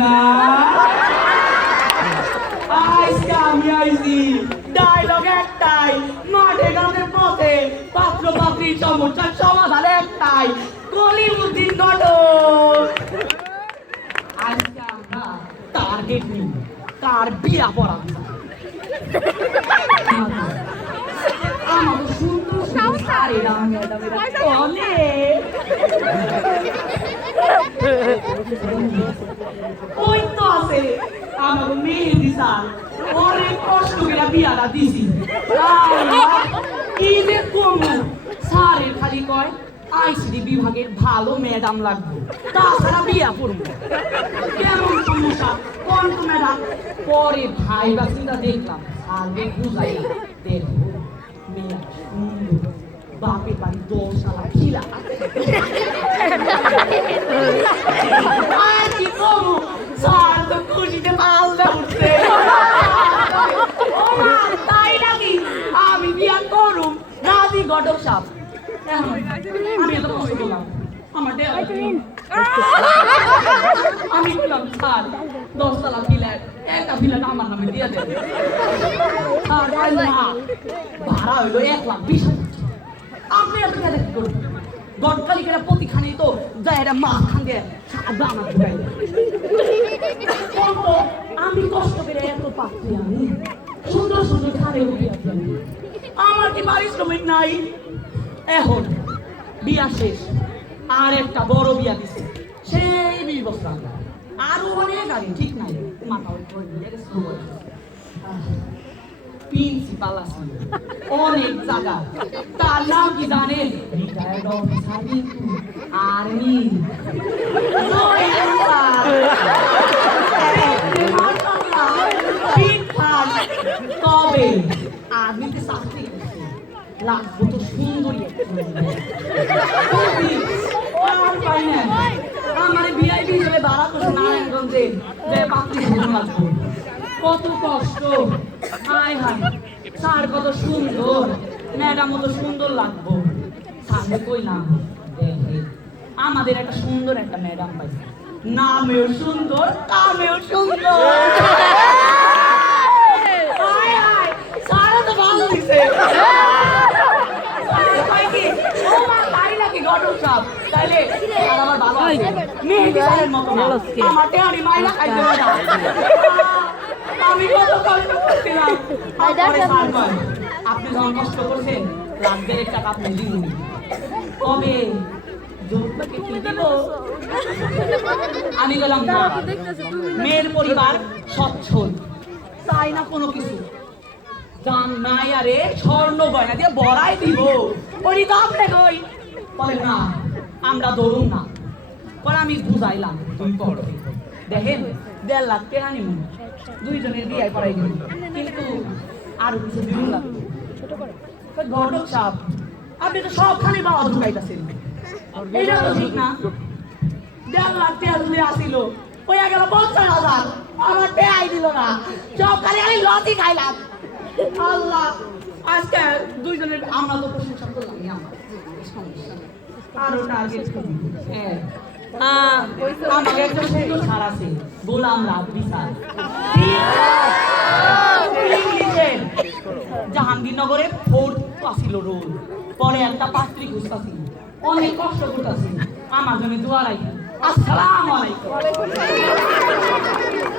না আজকে আমি আইছি ডায়লগ একটাই মাঠে গানের পথে পাত্র পাত্রী সমস্যার সমাধান একটাই কলিমুদ্দিন ঘটক আজকে আমরা টার্গেট নিই তার বিয়া পড়া আমার সুন্দর সারে ওই তো আছে আমার মেহেদি স্যার অনেক কষ্ট করে বিয়াটা দিছি কি যে কমু স্যারের খালি কয় আইসিডি বিভাগের ভালো ম্যাডাম লাগবে তাছাড়া বিয়া পড়বো কেমন সমস্যা কোন তো ম্যাডাম পরে ভাই বা চিন্তা দেখলাম আগে বুঝাই দেখো মেয়ে সুন্দর বাপের বাড়ি 10 সালা খিলা কি কমু স্যার তো খুশিতে পাল্লা উঠছে তাই নাকি আমি বিয়া করুম রাজি ঘটক সাপ আমি এত কষ্ট করলাম আমার আমি বললাম স্যার 10 সালা ফিল্যাট একটা ফিল্যাট আমার নামে দিয়ে দেন ভাড়া হইলো 1,20,000 আপনি এত টাকা কি করবেন গটকালিকেরা প্রতিখানি তো যায় এটা মাছ খান দিয়ে দানা ঢুকাই আমি কষ্ট করে এত পাচ্ছি আমি সুন্দর সুন্দর খানে উঠে আছি আমার কি পারিশ্রমিক নাই এখন বিয়া শেষ আর একটা বড় বিয়া দিছে সেই 20 বছর আরো অনেক গাড়ি ঠিক নাই মাথা প্রিন্সিপাল আছে অনেক জায়গা তার নাম কি জানেন রিটায়ার্ড অফিসার আর্মি তবে আর্মিতে চাকরি লাগবো তো সুন্দরী আমার ভিআইপি হিসেবে ভাড়া করছে নারায়ণগঞ্জে যে পাত্রী লাগবো কত কষ্ট হায় হায় স্যার কত সুন্দর ম্যাডাম কত সুন্দর লাগবো সামনে কই না আমাদের একটা সুন্দর একটা ম্যাডাম পাইছে নামেও সুন্দর কামেও সুন্দর সারা তো ভালো দিছে তাইলে আমার ভালো আছে মেহেদি স্যারের মতো আমার টেহারি মাইলা খাইতে না আমি কত কষ্ট করছিলাম আপনি যখন কষ্ট করছেন লাগবে টাকা আপনি দিন কবে আমি গেলাম না মেয়ের পরিবার সচ্ছল তাই না কোনো কিছু দাম নাই আরে স্বর্ণ গয়না দিয়ে বড়াই দিব ওই দাম দেখই বলে না আমরা ধরুন না পরে আমি বুঝাইলাম তুই কর দেখেন 1.5 লাখ টাকা নিব দুইজনের বিয়ে করাই দিব কিন্তু আরো কিছু দিন লাগবে ঘটক সাহেব আপনি তো সবখানে বাবা ঢুকাইতেছেন এইটা তো ঠিক না 1.5 লাখ টাকা তুলে আসিল ওই গেল 50,000 আমার টাকাই দিল না সবখানে আমি লতি খাইলাম আল্লাহ আজকে দুইজনের আমরা তো প্রশংসা করলাম আমার সমস্যা আরো টার্গেট হ্যাঁ আমাকে একটা সুন্দর ছাড় আছে গোলাম রাব্বি স্যার জাহাঙ্গীরনগরে 4th আসিল রোল পরে একটা পাত্রী খুঁজতাছিল অনেক কষ্ট করতেছি আমার জন্য দোয়া রাখি আসসালামু আলাইকুম